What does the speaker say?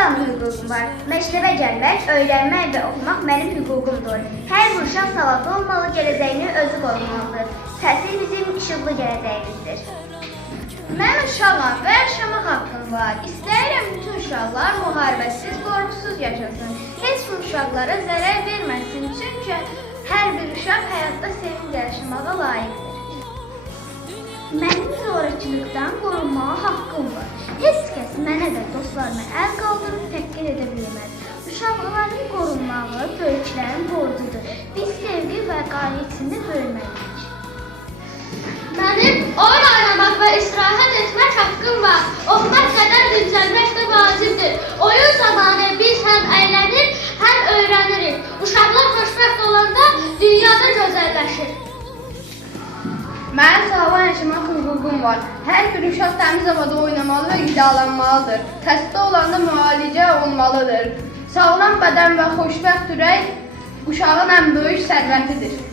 da hüququm var. Məktəbə gəlmək, öyrənmək və oxumaq mənim hüququmdur. Hər bir uşaq savadlı olmalı, gələcəyini özü qorumalıdır. Təhsil bizim işıqlı gələcəyimizdir. Mən uşağam və yaşamaq haqqım var. İstəyirəm bütün uşaqlar müharibəsiz, qorxusuz yaşasın. Heç kim uşaqlara zərər verməsin, çünki hər bir uşaq həyatda sevinclə yaşamağa layiqdir. Mənim zorakılıqdan qorunmağa haqqım var. Heç kəs mənə və dostlarıma əl qaldırıb təhqir edə bilməz. Uşaqların qorunmağı böyüklərin borcudur. Biz sevgi və qayğı içində böyüməliyik. Mənim oyun oynamaq və istirahət etmək haqqım var. Oxumaq qədər dincəlmək də vacibdir. Oyun zamanı biz həm əylənir, həm öyrənirik. Uşaqlar xoşbəxt olanda dünyada gözəlləşir. Mənim sağlam yaşamaq hüququm var. Hər bir uşaq təmiz havada oynamalı və qidalanmalıdır. Xəstə olanda müalicə olunmalıdır. Sağlam bədən və xoşbəxt ürək uşağın ən böyük sərvətidir.